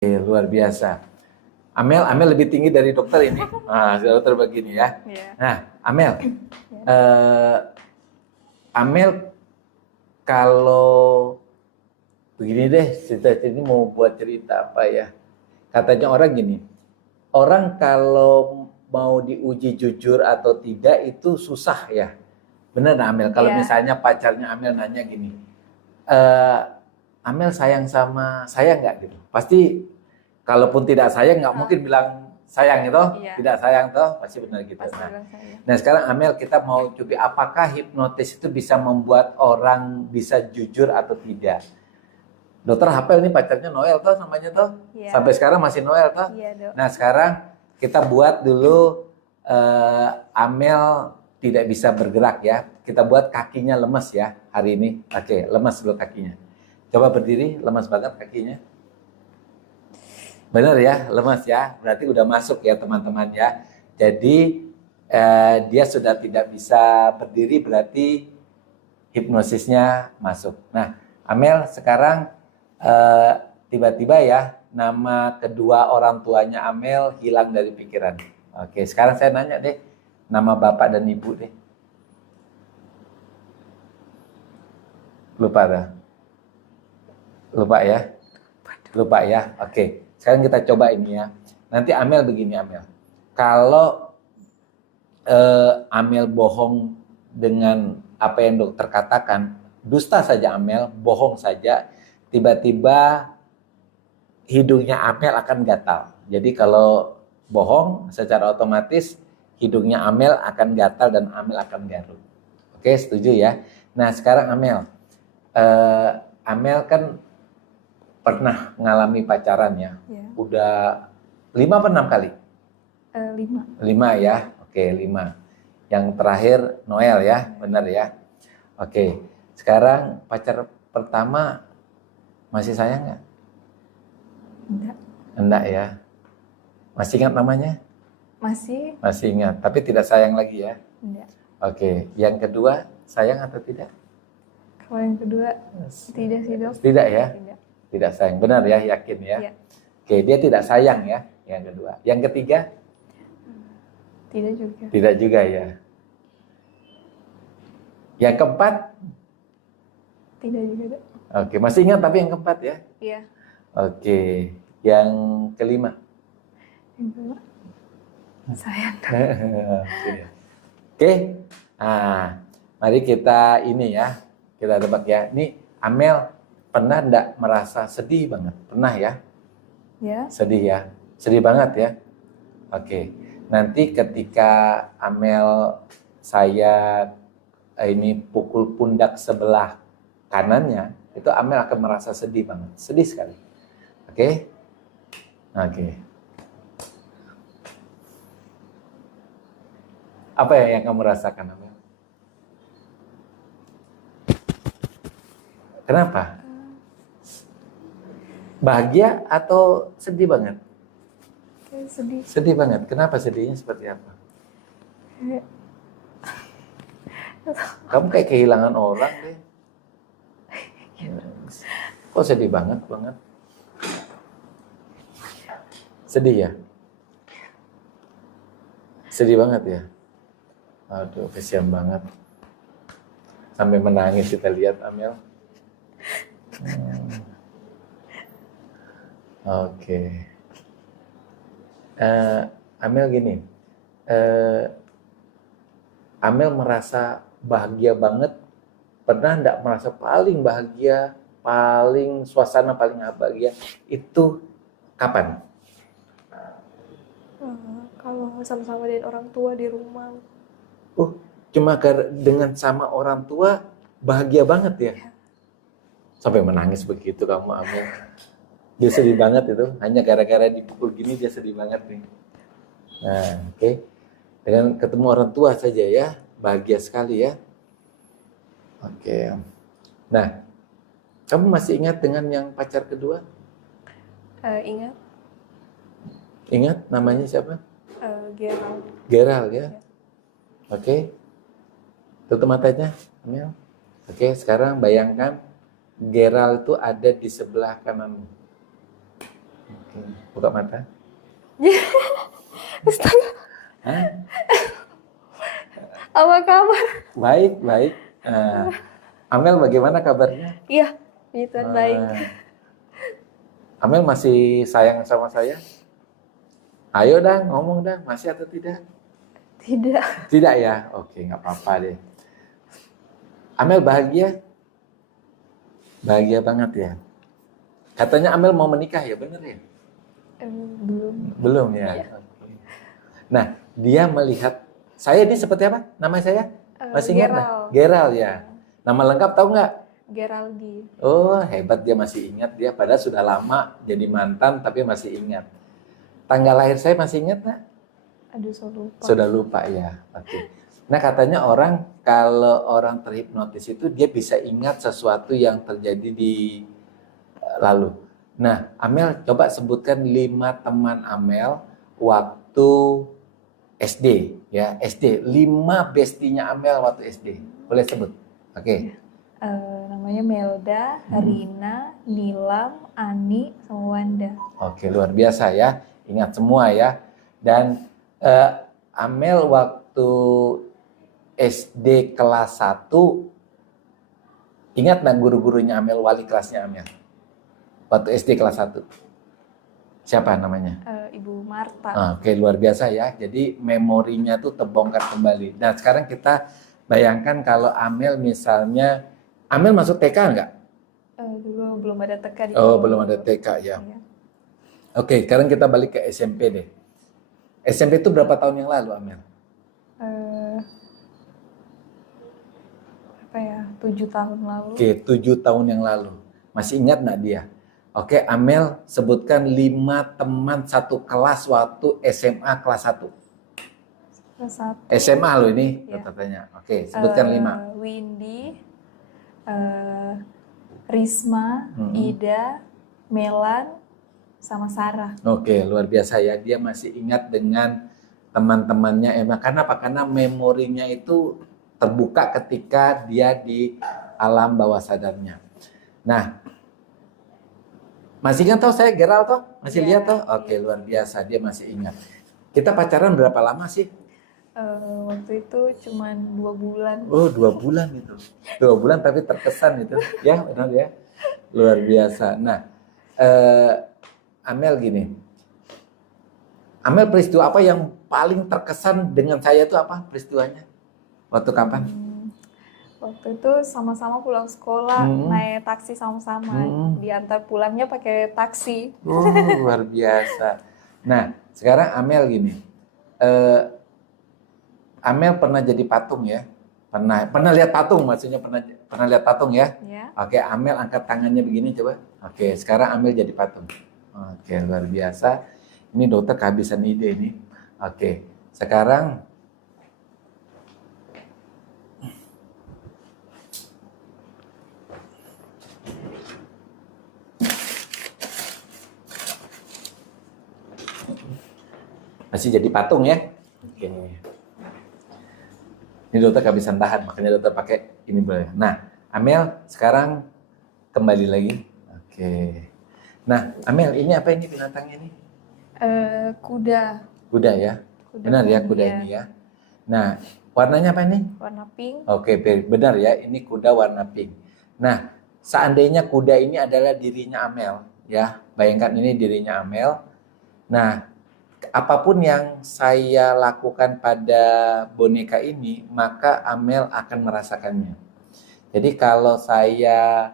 Luar biasa. Amel lebih tinggi dari dokter ini. Nah, dokter begini ya. Yeah. Nah, Amel, Amel kalau begini deh, cerita ini mau buat cerita apa ya? Katanya orang gini, orang kalau mau diuji jujur atau tidak itu susah ya. Bener nah Amel, kalau misalnya pacarnya Amel nanya gini, Amel sayang sama saya nggak gitu? Pasti kalaupun tidak sayang nggak mungkin bilang sayang gitu, tidak sayang toh, pasti benar gitu. Nah sekarang Amel kita mau coba apakah hipnotis itu bisa membuat orang bisa jujur atau tidak? Dokter hafal ini pacarnya Noel toh namanya toh, sampai sekarang masih Noel toh. Nah sekarang kita buat dulu Amel tidak bisa bergerak ya. Kita buat kakinya lemes ya hari ini. Oke, lemes dulu kakinya. Coba berdiri, lemas banget kakinya. Benar ya, lemas ya. Berarti udah masuk ya teman-teman ya. Jadi dia sudah tidak bisa berdiri, berarti hipnosisnya masuk. Nah, Amel sekarang tiba-tiba ya nama kedua orang tuanya Amel hilang dari pikiran. Oke, sekarang saya nanya deh, nama bapak dan ibu deh. Lupa dah. Lupa ya? Lupa ya? Oke. Sekarang kita coba ini ya. Nanti Amel begini Amel. Kalau Amel bohong dengan apa yang dokter katakan, dusta saja Amel, bohong saja, tiba-tiba hidungnya Amel akan gatal. Jadi kalau bohong secara otomatis hidungnya Amel akan gatal dan Amel akan garuk. Oke, setuju ya? Nah sekarang Amel, Amel kan pernah mengalami pacaran ya? Udah 5 atau 6 kali? 5 ya? Oke, 5. Yang terakhir Noel ya? Benar ya? Oke, sekarang pacar pertama masih sayang nggak? Enggak ya? Masih ingat namanya? Masih. Masih ingat, tapi tidak sayang lagi ya? Enggak. Oke, yang kedua sayang atau tidak? Kalau yang kedua tidak sih dok. Tidak ya? Tidak sayang, benar ya, yakin ya? Iya. Oke, dia tidak sayang ya, yang kedua. Yang ketiga? Tidak juga. Tidak juga ya. Yang keempat? Tidak juga dok. Oke, masih ingat tapi yang keempat ya? Iya. Oke, yang kelima? Yang kelima? Sayang dok. Oke, nah mari kita ini ya, kita tebak ya. Ini Amel pernah enggak merasa sedih banget? Pernah ya? Ya. Sedih ya? Sedih banget ya? Oke, nanti ketika Amel saya ini pukul pundak sebelah kanannya, itu Amel akan merasa sedih banget. Sedih sekali. Oke? Oke. Apa ya yang kamu rasakan, Amel? Kenapa? Bahagia atau sedih banget? Sedih. Sedih banget. Kenapa sedihnya seperti apa? Kamu kayak kehilangan orang deh. Kok sedih banget? Sedih ya? Sedih banget ya? Aduh, kasihan banget. Sampai menangis kita lihat, Amel. Oke. Amel gini. Amel merasa bahagia banget. Pernah enggak merasa paling bahagia, paling suasana paling bahagia itu kapan? Kalau sama-sama dengan orang tua di rumah. Oh, cuma dengan sama orang tua bahagia banget ya? Sampai menangis begitu kamu, Amel. Dia sedih banget itu, hanya gara-gara dipukul gini dia sedih banget nih. Nah, oke. Dengan ketemu orang tua saja ya, bahagia sekali ya. Oke. Nah, kamu masih ingat dengan yang pacar kedua? Ingat. Ingat namanya siapa? Geral. Geral ya. Oke. Tutup matanya, Amel. Oke, sekarang bayangkan Geral itu ada di sebelah kananmu. Buka mata. Astaga, Hah? apa kabar? Baik, baik. Amel bagaimana kabarnya? Iya, itu baik. Amel masih sayang sama saya? Ayo dah, ngomong dah, masih atau tidak? Tidak. Tidak ya? Oke, nggak apa-apa deh. Amel bahagia? Bahagia banget ya? Katanya Amel mau menikah ya, bener ya? Belum. Belum ya? Iya. Oke. Nah, dia melihat, saya ini seperti apa? Nama saya? Masih ingat nggak? Geral ya? Nama lengkap tahu nggak? Geraldi. Oh, hebat dia masih ingat dia, padahal sudah lama jadi mantan tapi masih ingat. Tanggal lahir saya masih ingat nggak? Aduh, saya lupa. Sudah lupa ya. Oke. Nah, katanya orang kalau orang terhipnotis itu dia bisa ingat sesuatu yang terjadi di lalu. Nah, Amel coba sebutkan 5 teman Amel waktu SD ya, SD. 5 bestinya Amel waktu SD. Boleh sebut? Oke. Namanya Melda, Rina, Nilam, Ani, sama Wanda. Oke, luar biasa ya. Ingat semua ya. Dan Amel waktu SD kelas 1, ingat nggak guru-gurunya Amel, wali kelasnya Amel? Waktu SD kelas 1. Siapa namanya? Ibu Marta. Oke, luar biasa ya. Jadi memorinya tuh terbongkar kembali. Nah, sekarang kita bayangkan kalau Amel misalnya, Amel masuk TK nggak? Dulu belum ada TK di Oh, belum ada TK ya. Iya. Oke, sekarang kita balik ke SMP deh. SMP itu berapa tahun yang lalu, Amel? Apa ya? 7 tahun lalu. Oke, 7 tahun yang lalu. Masih ingat nggak dia? Oke, Amel sebutkan 5 teman satu kelas waktu SMA kelas 1. Kelas 1. SMA loh ini Ya. katanya. Oke, sebutkan 5. Windy, Risma, Ida, Melan, sama Sarah. Oke, luar biasa ya. Dia masih ingat dengan teman-temannya Emma. Karena apa? Karena memorinya itu terbuka ketika dia di alam bawah sadarnya. Nah, masih ingat toh saya Geral toh? Masih lihat toh? Oke, luar biasa. Dia masih ingat. Kita pacaran berapa lama sih? Waktu itu cuma 2 bulan. Oh, 2 bulan itu. 2 bulan tapi terkesan itu. Ya, benar ya. Luar biasa. Nah, Amel gini. Amel, peristiwa apa yang paling terkesan dengan saya itu apa peristiwanya? Waktu kapan? Waktu itu sama-sama pulang sekolah, naik taksi sama-sama. Diantar pulangnya pakai taksi. Oh, luar biasa. Nah, sekarang Amel gini. Amel pernah jadi patung ya? Pernah lihat patung, maksudnya pernah lihat patung ya? Ya. Oke, Amel angkat tangannya begini coba. Oke, sekarang Amel jadi patung. Oke, luar biasa. Ini dokter kehabisan ide nih. Oke, sekarang masih jadi patung ya? Oke. Ini dokter kehabisan tahan, makanya dokter pakai ini boleh. Nah, Amel sekarang kembali lagi. Oke. Nah, Amel ini apa ini binatangnya nih? Kuda. Kuda ya? Kuda Benar ya poni, kuda ya. ini ya. Nah, warnanya apa ini? Warna pink. Oke, benar ya. Ini kuda warna pink. Nah, seandainya kuda ini adalah dirinya Amel, ya. Bayangkan ini dirinya Amel. Nah, apapun yang saya lakukan pada boneka ini, maka Amel akan merasakannya. Jadi kalau saya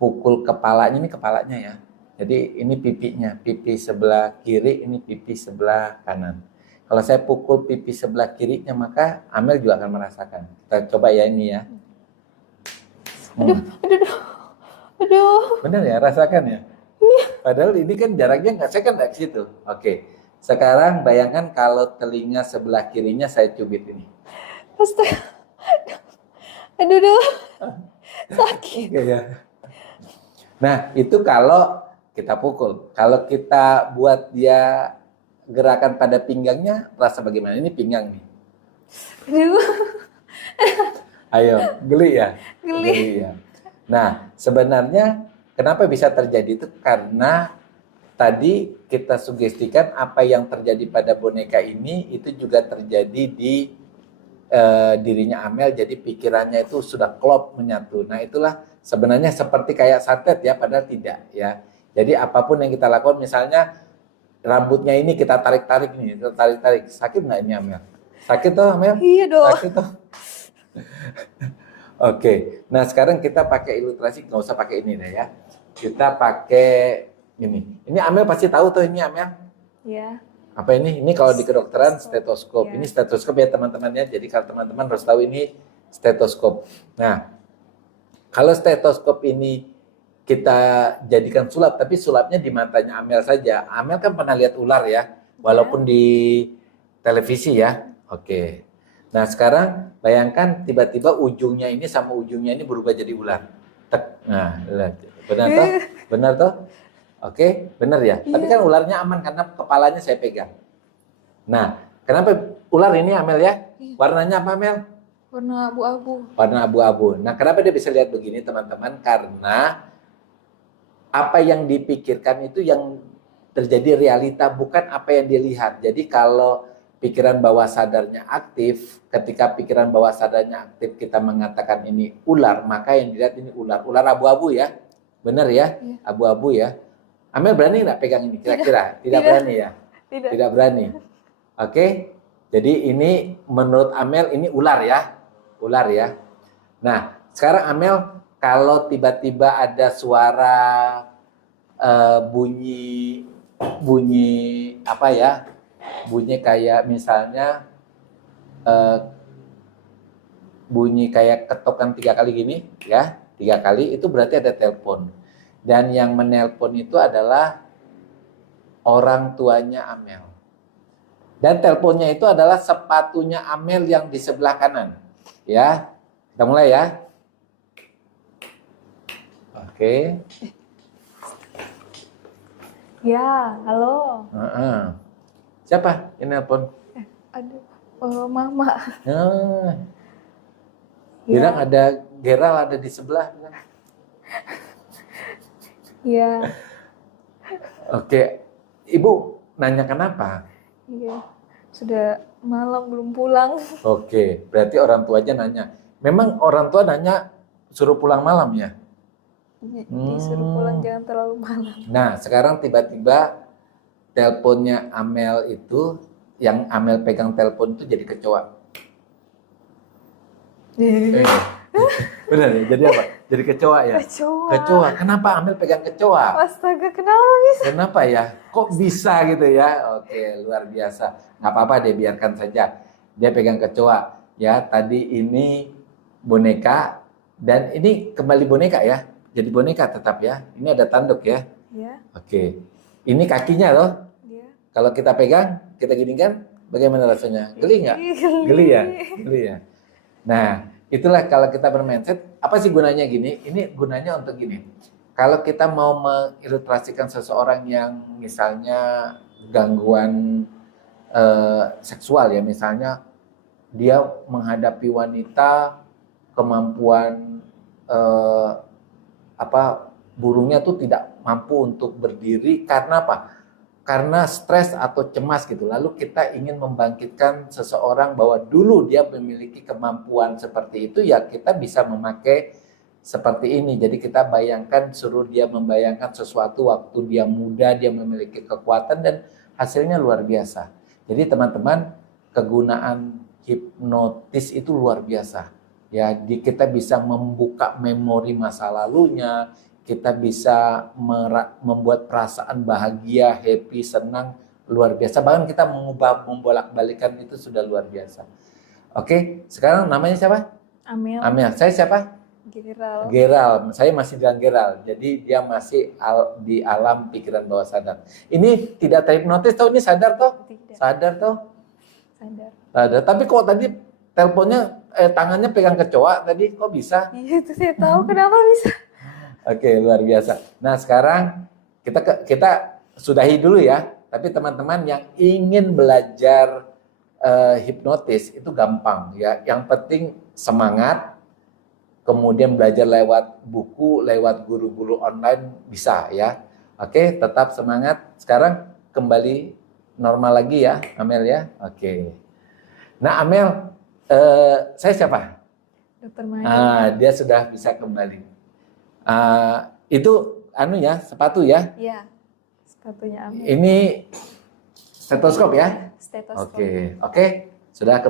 pukul kepalanya, ini kepalanya ya. Jadi ini pipinya, pipi sebelah kiri, ini pipi sebelah kanan. Kalau saya pukul pipi sebelah kirinya, maka Amel juga akan merasakan. Kita coba ya ini ya. Aduh. Benar ya, rasakan ya. Padahal ini kan jaraknya nggak, saya kan nggak ke situ. Oke, sekarang bayangkan kalau telinga sebelah kirinya saya cubit ini. Astaga. Aduh. Sakit. Oke ya. Nah, itu kalau kita pukul. Kalau kita buat dia gerakan pada pinggangnya, rasa bagaimana? Ini pinggang nih. Aduh. Ayo, geli ya? Geli. Ya. Nah, sebenarnya kenapa bisa terjadi itu? Karena tadi kita sugestikan apa yang terjadi pada boneka ini itu juga terjadi di dirinya Amel, jadi pikirannya itu sudah klop menyatu. Nah itulah sebenarnya seperti kayak santet ya, padahal tidak ya. Jadi apapun yang kita lakukan, misalnya rambutnya ini kita tarik-tarik nih, kita tarik-tarik, sakit nggak ini Amel? Sakit toh Amel? Iya dong. Sakit toh? Oke, nah sekarang kita pakai ilustrasi, nggak usah pakai ini deh ya. Kita pakai ini. Ini Amel pasti tahu tuh ini Amel. Iya. Apa ini? Ini kalau di kedokteran stetoskop. Ya. Ini stetoskop ya teman-temannya. Jadi kalau teman-teman harus tahu ini stetoskop. Nah, kalau stetoskop ini kita jadikan sulap, tapi sulapnya di matanya Amel saja. Amel kan pernah lihat ular ya, walaupun di televisi ya. Oke. Nah sekarang bayangkan tiba-tiba ujungnya ini sama ujungnya ini berubah jadi ular. Tek. Nah, lihat. Benar toh? Benar toh? Oke, benar ya. Tapi kan ularnya aman karena kepalanya saya pegang. Nah, kenapa ular ini Amel ya? Warnanya apa Amel? Warna abu-abu. Warna abu-abu. Nah, kenapa dia bisa lihat begini teman-teman? Karena apa yang dipikirkan itu yang terjadi realita, bukan apa yang dilihat. Jadi kalau pikiran bawah sadarnya aktif, ketika pikiran bawah sadarnya aktif kita mengatakan ini ular, maka yang dilihat ini ular. Ular abu-abu ya? Benar ya? Abu-abu ya? Amel berani nggak pegang ini kira-kira? Tidak berani ya? Tidak berani. Oke, jadi ini menurut Amel ini ular ya? Ular ya. Nah, sekarang Amel kalau tiba-tiba ada suara bunyi apa ya? Bunyi kayak misalnya bunyi kayak ketokan 3 kali gini ya, 3 kali itu berarti ada telepon. Dan yang menelpon itu adalah orang tuanya Amel. Dan teleponnya itu adalah sepatunya Amel yang di sebelah kanan. Ya, kita mulai ya. Oke. Ya, halo. Siapa yang nelpon? Aduh, Mama. Bilang ada Geral ada di sebelah. Iya. Oke, Ibu nanya kenapa? Iya, sudah malam belum pulang. Oke, berarti orang tuanya nanya. Memang orang tua nanya suruh pulang malam ya? Disuruh pulang jangan terlalu malam. Nah, sekarang tiba-tiba teleponnya Amel itu, yang Amel pegang telepon itu jadi kecoa. Benar ya? Jadi apa? Jadi kecoa ya? Kecoa. Kenapa Amel pegang kecoa? Astaga, kenapa bisa? Kenapa ya? Kok bisa gitu ya? Oke, luar biasa. Nggak apa-apa deh, biarkan saja. Dia pegang kecoa. Ya, tadi ini boneka. Dan ini kembali boneka ya? Jadi boneka tetap ya? Ini ada tanduk ya? Iya. Oke. Ini kakinya loh. Iya. Kalau kita pegang, kita gini kan, bagaimana rasanya? Geli nggak? Geli ya? Geli ya? Nah, itulah kalau kita bermindset, apa sih gunanya gini? Ini gunanya untuk gini. Kalau kita mau mengilustrasikan seseorang yang misalnya gangguan seksual ya, misalnya dia menghadapi wanita, kemampuan burungnya tuh tidak mampu untuk berdiri karena apa? Karena stres atau cemas gitu. Lalu kita ingin membangkitkan seseorang bahwa dulu dia memiliki kemampuan seperti itu, ya kita bisa memakai seperti ini. Jadi kita bayangkan, suruh dia membayangkan sesuatu waktu dia muda, dia memiliki kekuatan dan hasilnya luar biasa. Jadi teman-teman, kegunaan hipnotis itu luar biasa. Ya, kita bisa membuka memori masa lalunya, kita bisa membuat perasaan bahagia, happy, senang, luar biasa. Bahkan kita membolak-balikan itu sudah luar biasa. Oke, sekarang namanya siapa? Amel. Amel. Saya siapa? Geral. Geral. Saya masih dengan Geral. Jadi dia masih di alam pikiran bawah sadar. Ini tidak terhipnotis toh? Ini sadar toh? Tidak. Sadar toh? Sadar. Sadar. Tapi kok tadi teleponnya tangannya pegang kecoa tadi, kok bisa? Iya, itu saya tahu kenapa bisa. Oke, luar biasa. Nah, sekarang kita sudahi dulu ya. Tapi teman-teman yang ingin belajar hipnotis itu gampang ya. Yang penting semangat, kemudian belajar lewat buku, lewat guru-guru online bisa ya. Oke, tetap semangat. Sekarang kembali normal lagi ya, Amel ya. Oke. Nah, Amel, saya siapa? Dokter Maya. Dia sudah bisa kembali. Itu sepatu ya. Iya, sepatunya Amel. Ini stetoskop ya. Stetoskop. Oke, sudah.